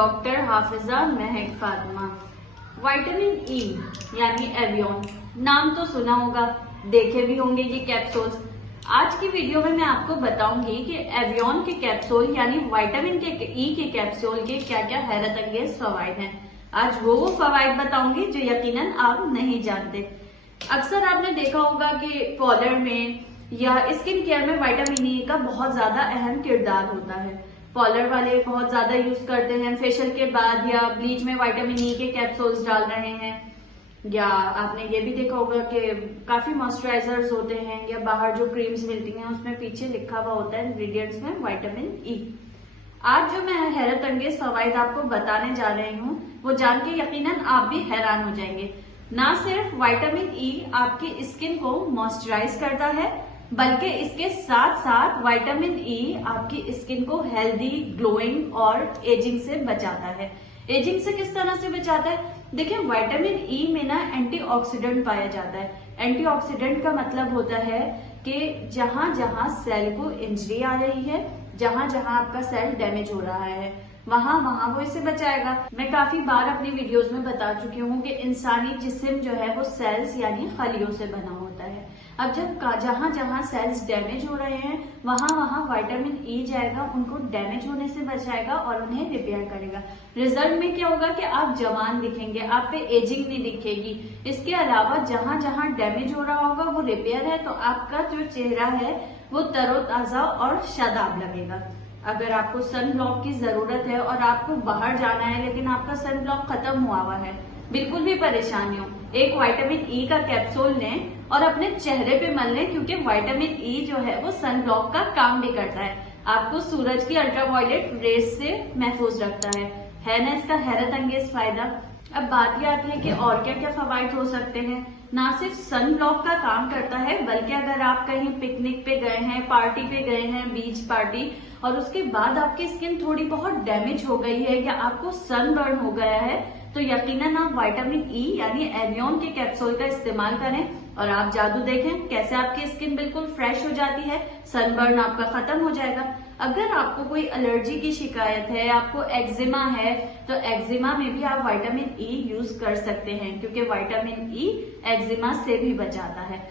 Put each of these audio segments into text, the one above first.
Doctor Hafiza महक Fatima. Vitamin E यानी avian, नाम तो सुना होगा, देखे भी होंगे ये कैप्सूल्स। आज की वीडियो में मैं आपको बताऊंगी कि एवियन के कैप्सूल यानी विटामिन के ई के कैप्सूल के क्या क्या हैरत अंगेज फवाइद हैं। आज वो फवाइद बताऊंगी जो यकीनन आप नहीं जानते। अक्सर आपने देखा होगा कि पाउडर में या स्किन केयर में विटामिन ई का बहुत ज्यादा अहम किरदार होता है। पार्लर वाले बहुत ज्यादा यूज करते हैं, फेशियल के बाद या ब्लीच में विटामिन ई के कैप्सूल्स डाल रहे हैं। या आपने ये भी देखा होगा कि काफी मॉइस्चराइजर्स होते हैं या बाहर जो क्रीम्स मिलती हैं उसमें पीछे लिखा हुआ होता है इंग्रेडिएंट्स में विटामिन ई। आज जो मैं हैरत अंगेज फवाइद आपको बताने जा रही हूँ वो जान के यकीनन आप भी हैरान हो जाएंगे। ना सिर्फ विटामिन ई आपकी स्किन को मॉइस्चराइज करता है, बल्कि इसके साथ साथ विटामिन ई आपकी स्किन को हेल्दी, ग्लोइंग और एजिंग से बचाता है। एजिंग से किस तरह से बचाता है? देखिए, विटामिन ई में ना एंटीऑक्सीडेंट पाया जाता है। एंटीऑक्सीडेंट का मतलब होता है कि जहां जहां सेल को इंजरी आ रही है, जहां जहां आपका सेल डैमेज हो रहा है, वहां वहां वो इसे बचाएगा। मैं काफी बार अपनी वीडियोस में बता चुकी हूँ कि इंसानी जिस्म जो है वो सेल्स यानी खलियों से बना होता है। अब जब जहां जहां सेल्स डैमेज हो रहे हैं वहां वहां विटामिन ई जाएगा, उनको डैमेज होने से बचाएगा और उन्हें रिपेयर करेगा। रिजल्ट में क्या होगा कि आप जवान दिखेंगे, आप पे एजिंग नहीं दिखेगी। इसके अलावा जहां जहां डैमेज हो रहा होगा वो रिपेयर है तो आपका जो चेहरा है वो तरोताजा और शादाब लगेगा। अगर आपको सन ब्लॉक की जरूरत है और आपको बाहर जाना है लेकिन आपका सन ब्लॉक खत्म हुआ है, बिल्कुल भी परेशानी हो, एक विटामिन ई का कैप्सूल लें और अपने चेहरे पे मल लें, क्योंकि विटामिन ई जो है वो सन ब्लॉक का काम भी करता है, आपको सूरज की अल्ट्रावायलेट रेज से महफूज रखता है ना इसका हैरत अंगेज फायदा। अब बात ये आती है कि और क्या क्या फवाइद हो सकते हैं। ना सिर्फ सन ब्लॉक का काम करता है, बल्कि अगर आप कहीं पिकनिक पे गए हैं, पार्टी पे गए हैं, बीच पार्टी, और उसके बाद आपकी स्किन थोड़ी बहुत डैमेज हो गई है या आपको सनबर्न हो गया है, तो यकीनन आप विटामिन ई यानी एवियन के कैप्सूल का इस्तेमाल करें और आप जादू देखें कैसे आपकी स्किन बिल्कुल फ्रेश हो जाती है, सनबर्न आपका खत्म हो जाएगा। अगर आपको कोई एलर्जी की शिकायत है, आपको एक्जिमा है, तो एक्जिमा में भी आप विटामिन ई यूज कर सकते हैं, क्योंकि विटामिन ई एक्जिमा से भी बचाता है।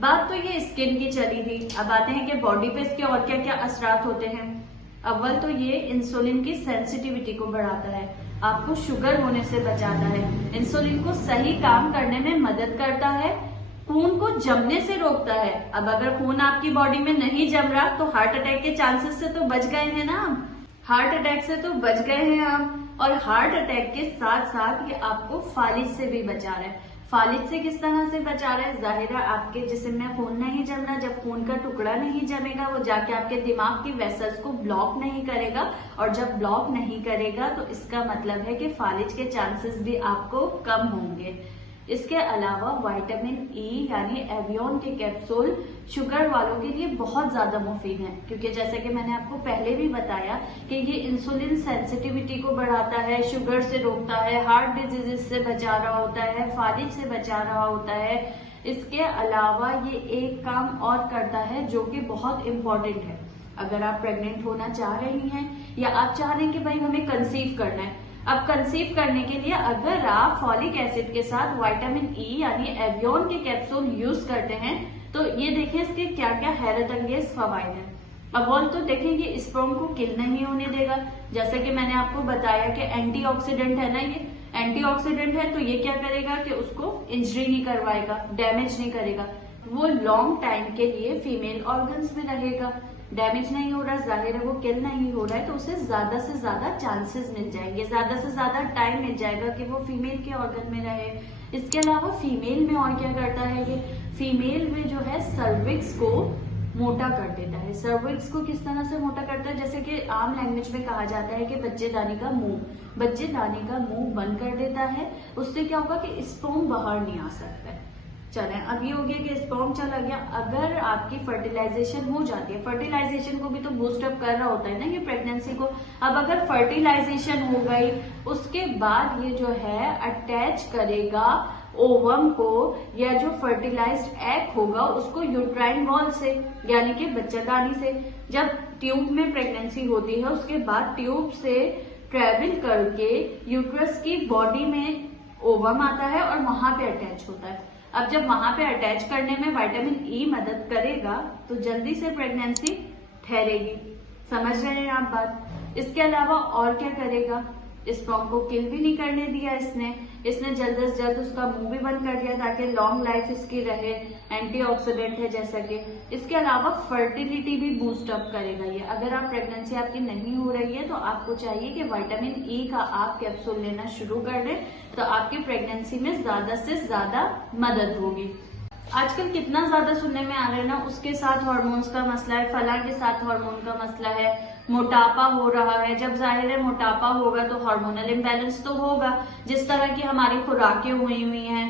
बात तो ये स्किन की चली थी। अब आते हैं कि बॉडी पे इसके और क्या क्या असरात होते हैं। अव्वल तो ये इंसुलिन की सेंसिटिविटी को बढ़ाता है, आपको शुगर होने से बचाता है, इंसुलिन को सही काम करने में मदद करता है, खून को जमने से रोकता है। अब अगर खून आपकी बॉडी में नहीं जम रहा तो हार्ट अटैक के चांसेस से तो बच गए हैं ना आप, हार्ट अटैक से तो बच गए हैं आप। और हार्ट अटैक के साथ साथ ये आपको फालिज से भी बचा रहा है। फालिज से किस तरह से बचा रहा है? जाहिर है आपके जिस्म में खून नहीं जम रहा, जब खून का टुकड़ा नहीं जमेगा वो जाके आपके दिमाग की वेसल्स को ब्लॉक नहीं करेगा, और जब ब्लॉक नहीं करेगा तो इसका मतलब है कि फालिज के चांसेस भी आपको कम होंगे। इसके अलावा विटामिन ई यानी एवियन के कैप्सूल शुगर वालों के लिए बहुत ज्यादा मुफीद हैं, क्योंकि जैसे कि मैंने आपको पहले भी बताया कि ये इंसुलिन सेंसिटिविटी को बढ़ाता है, शुगर से रोकता है, हार्ट डिजीजेस से बचा रहा होता है, फालिज से बचा रहा होता है। इसके अलावा ये एक काम और करता है जो कि बहुत इम्पोर्टेंट है। अगर आप प्रेग्नेंट होना चाह रही हैं या आप चाह रहे हैं कि भाई हमें कंसीव करना है, अब कंसीव करने के लिए अगर आप फॉलिक एसिड के साथ विटामिन ई यानी एवियन के कैप्सूल यूज करते हैं तो ये देखें इसके क्या क्या हैरत अंगेज फवाइद हैं। अव्वल तो देखें ये स्पर्म को किल नहीं होने देगा, जैसे कि मैंने आपको बताया कि एंटीऑक्सीडेंट है ना, ये एंटीऑक्सीडेंट है तो ये क्या करेगा कि उसको इंजरी नहीं करवाएगा, डैमेज नहीं करेगा, वो लॉन्ग टाइम के लिए फीमेल ऑर्गन्स में रहेगा, डैमेज नहीं हो रहा, जाहिर है वो किल नहीं हो रहा है, तो उसे ज्यादा से ज्यादा चांसेस मिल जाएंगे, ज्यादा से ज्यादा टाइम मिल जाएगा कि वो फीमेल के ऑर्गन में रहे। इसके अलावा फीमेल में और क्या करता है, ये फीमेल में जो है सर्विक्स को मोटा कर देता है। सर्विक्स को किस तरह से मोटा करता है? जैसे कि आम लैंग्वेज में कहा जाता है कि बच्चेदानी का मुंह बंद कर देता है, उससे क्या होगा कि स्पर्म बाहर नहीं आ सकता है। चले, अब ये हो गया कि स्पर्म चला गया। अगर आपकी फर्टिलाइजेशन हो जाती है, फर्टिलाइजेशन को भी तो बूस्ट अप कर रहा होता है ना ये प्रेगनेंसी को, अब अगर फर्टिलाइजेशन हो गई उसके बाद ये जो है अटैच करेगा ओवम को, या जो फर्टिलाइज्ड एग होगा उसको यूट्राइन वॉल से यानी कि बच्चेदानी से। जब ट्यूब में प्रेगनेंसी होती है उसके बाद ट्यूब से ट्रेवल करके यूट्रस की बॉडी में ओवम आता है और वहां पे अटैच होता है। अब जब वहां पे अटैच करने में विटामिन ई मदद करेगा तो जल्दी से प्रेगनेंसी ठहरेगी। समझ रहे हैं आप बात? इसके अलावा और क्या करेगा? स्पर्म को किल भी नहीं करने दिया इसने जल्द से जल्द उसका मुंह भी बंद कर दिया ताकि लॉन्ग लाइफ इसकी रहे। एंटीऑक्सीडेंट है जैसा कि। इसके अलावा फर्टिलिटी भी बूस्ट अप करेगा ये। अगर आप प्रेगनेंसी आपकी नहीं हो रही है तो आपको चाहिए कि विटामिन ई का आप कैप्सूल लेना शुरू कर दें, तो आपकी प्रेगनेंसी में ज्यादा से ज्यादा मदद होगी। आजकल कितना ज्यादा सुनने में आ रहा है ना, उसके साथ हार्मोन्स का मसला है, फलां के साथ हार्मोन का मसला है, मोटापा हो रहा है। जब जाहिर है मोटापा होगा तो हार्मोनल इम्बैलेंस तो होगा। जिस तरह की हमारी खुराकें हुई हैं,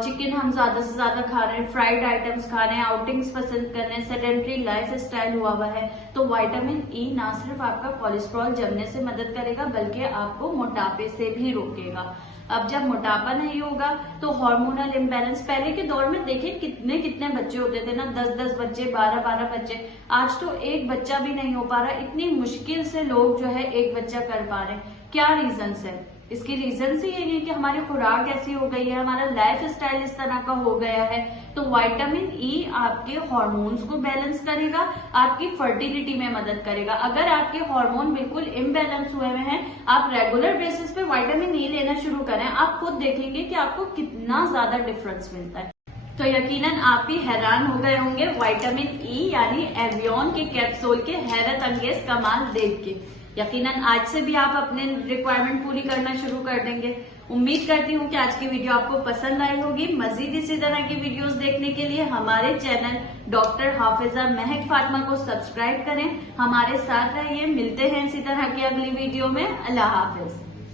चिकन हम ज्यादा से ज्यादा खा रहे हैं, फ्राइड आइटम्स खा रहे हैं, आउटिंग्स पसंद कर रहे हैं, सेडेंट्री लाइफ स्टाइल हुआ है, तो विटामिन ई ना सिर्फ आपका कोलेस्ट्रॉल जमने से मदद करेगा बल्कि आपको मोटापे से भी रोकेगा। अब जब मोटापा नहीं होगा तो हार्मोनल इम्बैलेंस, पहले के दौर में देखिए कितने कितने बच्चे होते थे ना, 10-10 बच्चे, 12-12 बच्चे। आज तो एक बच्चा भी नहीं हो पा रहा। इतनी मुश्किल से लोग जो है एक बच्चा कर पा रहे हैं। क्या रीजंस है? इसकी रीजन ही यही है कि हमारी खुराक ऐसी हो गई है, हमारा लाइफ स्टाइल इस तरह का हो गया है। तो विटामिन ई आपके हार्मोन्स को बैलेंस करेगा, आपकी फर्टिलिटी में मदद करेगा। अगर आपके हार्मोन बिल्कुल इम्बैलेंस हुए हैं, आप रेगुलर बेसिस पे विटामिन ई लेना शुरू करें, आप खुद देखेंगे कि आपको कितना ज्यादा डिफरेंस मिलता है। तो यकीनन आप भी हैरान हो गए होंगे विटामिन ई यानी एवियन के कैप्सूल के हैरत अंगेज कमाल देख के। यकीनन आज से भी आप अपने रिक्वायरमेंट पूरी करना शुरू कर देंगे। उम्मीद करती हूँ कि आज की वीडियो आपको पसंद आई होगी। मजीद इसी तरह की वीडियोस देखने के लिए हमारे चैनल डॉक्टर हाफिजा महक फातिमा को सब्सक्राइब करें। हमारे साथ रहिए। मिलते हैं इसी तरह की अगली वीडियो में। अल्लाह हाफिज।